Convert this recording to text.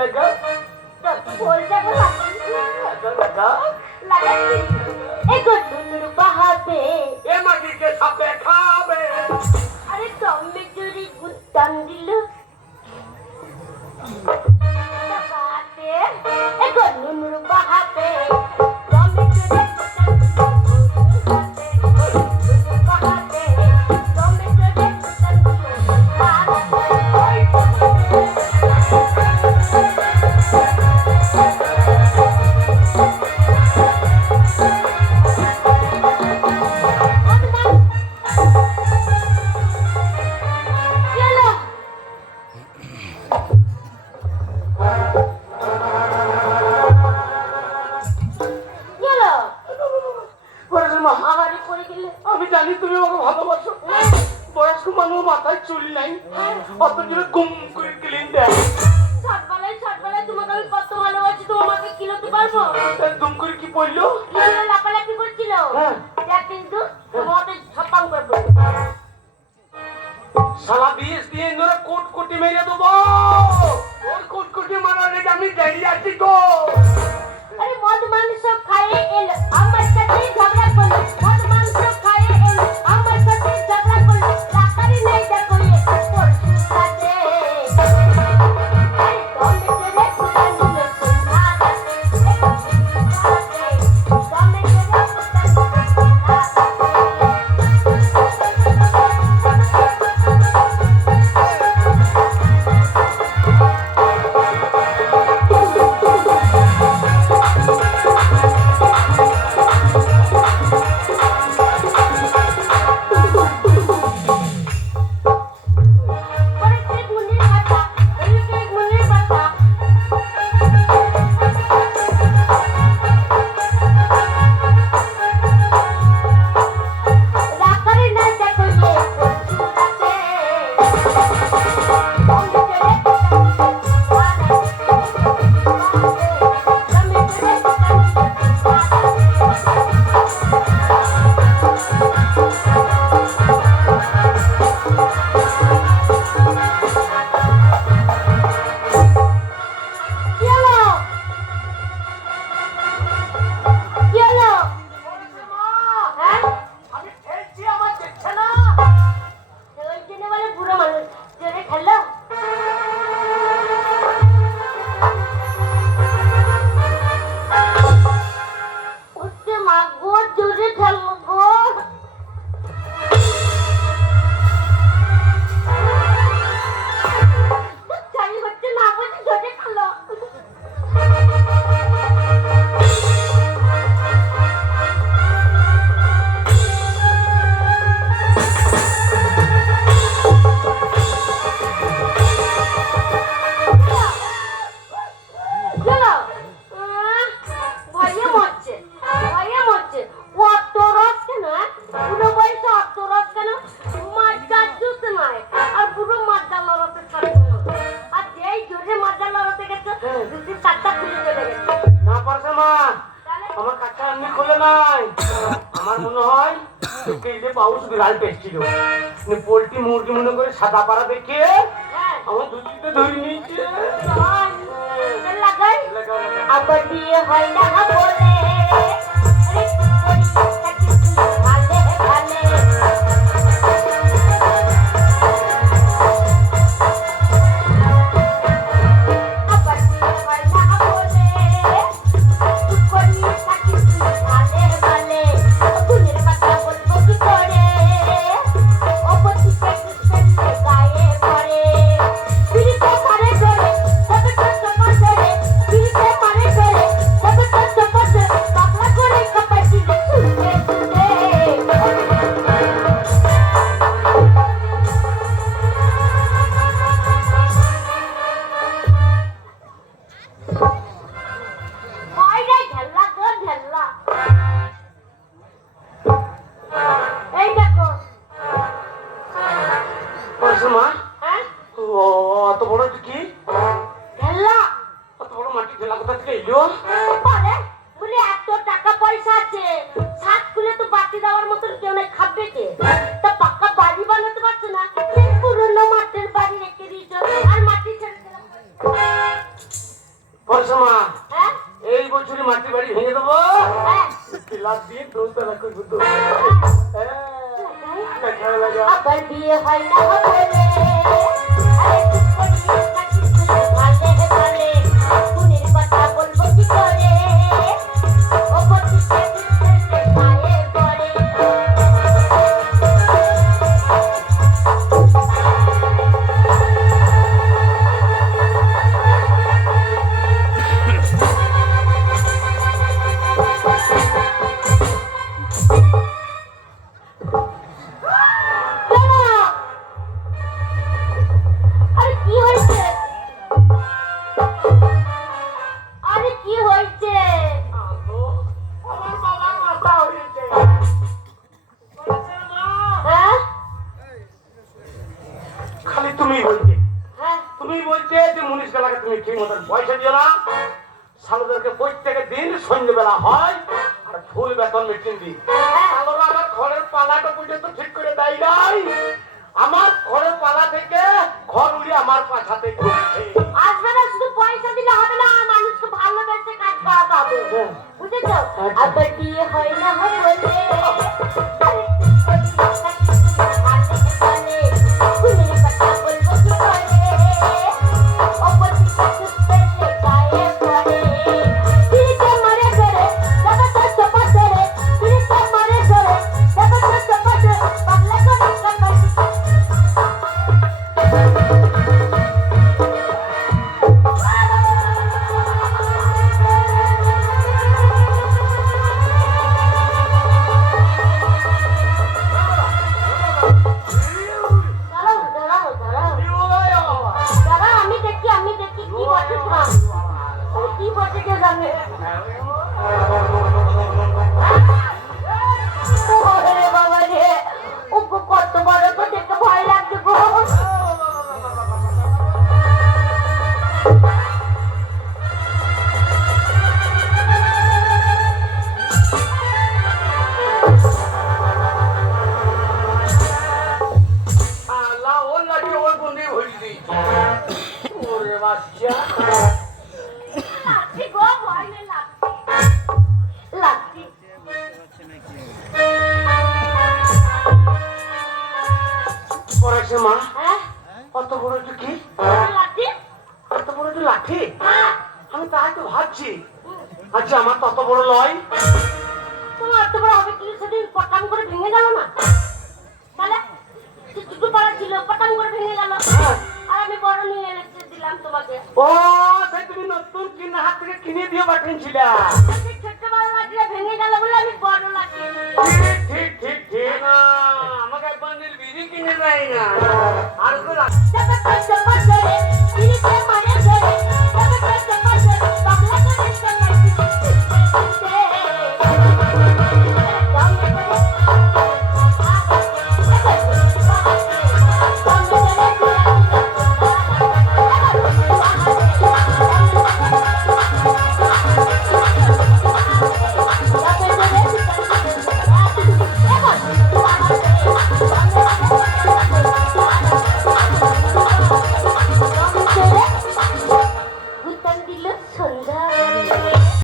লাগা বলতে লাগা লাগাচ্ছি এই গন্ডুর বাহাবে এ মাটিকে সাপে খাবে। আরে টমে চুরি গুত্তান দিল বাহাবে এই গন্ডুর বাহাবে টমে চুরি বাহাবে টমে চুরি গুত্তান আমি জানি তুমি আমাকে ভালোবাসো। বয়স্ক মানুষ মাথায় চুল নাই, অত জোরে গুম করে ক্লিন দেয়। ছোটবেলায় তোমাকে আমি কত ভালোবাসি, তোমাকে কিলোতে পারবো? দুম করে কি পড়লো? লাপালাপি করছিল কিন্তু তোমাকে ছাপাম করবো। শালা বিষ দিয়ে ধরে কোট কোটি মেরে দেবো। ওর কোট কোটি মারার লেগে আমি দাঁড়িয়ে আছি তো। আরে মদ মাংস খায়ে এলো আমার সাথে ঝগড়া করলো, মদ মাংস খায়ে এলো আমার সাথে ঝগড়া করলো, টাকারই নাই দেখো পরশু সাথে টমেটোরে ফুটান দিল সন্ধ্যা রাতে টমেটোরে ফুটান দিল সন্ধ্যা পোল্ট্রি মুরগি মনে করে সাদা পাড়া দেখে আমার দুটিতে ধরে নিয়েছে। আবার বিয়ে হয় না বলে অত বড় কি অত বড় মাটি ঢেলা কোথা থেকে এলো? বলে এত টাকা পয়সা আছে, ছাদ খুলে তো বাতি দেওয়ার মতন কেউ নেই, খাবে কে? তা পাক্কা বাড়ি বানাতে পারছে না, পুরোনো মাটির বাড়ি রেখে দিয়েছ আর মাটি ছেড়ে দিলাম। লাভ দিয়ে দোতলা করবো তো খেলা লাগা আবার বিয়ে হয় না বলে আরে চুপ করিয়ে কাটি তুই ভালে ভালে মনের কথা বলবো কি করে ও পতিকে দিতে পায়ে পড়ে আরে কি হয়েছে আরে কি হয়েছে আমার বাবার মাথা হয়েছে হ্যাঁ খালি তুমি বলতে হ্যাঁ তুমি বলতে যে মুনিশ বেলাকে তুমি ঠিক মতন পয়সা দিও না সালুদেরকে প্রত্যেকের দিন সন্ধ্যেবেলা হয় আর ফুল বেতন মিটিং দিই সালুরা আমার ঘরের পালাটা পর্যন্ত ঠিক করে দেয় নাই আমার ঘরের পালা থেকে ঘর উড়ে আমার পাছাতে ঘুরছে আসবে না শুধু পয়সা দিলে হবে না মানুষকে ভালোবেসে কাজ করাতে হবে বুঝেছো আবার বিয়ে হয় না বলে আরে মনের কথা বলবো কি করে ও পতিকে দিতে পায়ে পড়ে তিরিকে মারে ধরে দাদা তো চপা ধরে তিরিকে মারে ধরে দাদা তো চপা ধরে পাগলা করে কামাই দাঁড়াও দাঁড়াও দাঁড়াও দাঁড়াও আমি দেখি কি বটে থাম কি বটে কে জানে ওরে বাবা রে ও কত বড় তো দেখতে ভয় লাগছে গো আল্লাহ ওর লাগে ওর বন্ধে ভরি দিই ওরে বাচ্চা লাগছে গো ভয় নেই লাগছে পড়াইছে মা হ্যাঁ কত বড় একটু কি লাগছে কত বড় একটু লাঠি হ্যাঁ আমি তাই তো ভাবছি আচ্ছা আমার তত বড় লয় তোমার এত বড় হবে কি সেদিন পটাম করে ভেঙে গেল না তাহলে কিছু পাড়া ছিল পটাম করে ভেঙে গেল আর আমি বড় নিয়ে এসে দিলাম তোমাকে ও সেই তুমি নতুন কিনা হাত থেকে কিনে দিয়ে পাঠিয়েছিলা সেই ছোট্ট বড় লাগলে ভেঙে গেল বলে আমি বড় লাগিয়ে ঠিক ঠিক ঠিক ঠিক আমাকে বান্ডিল বিড়ি কিনে দেয় না আর তো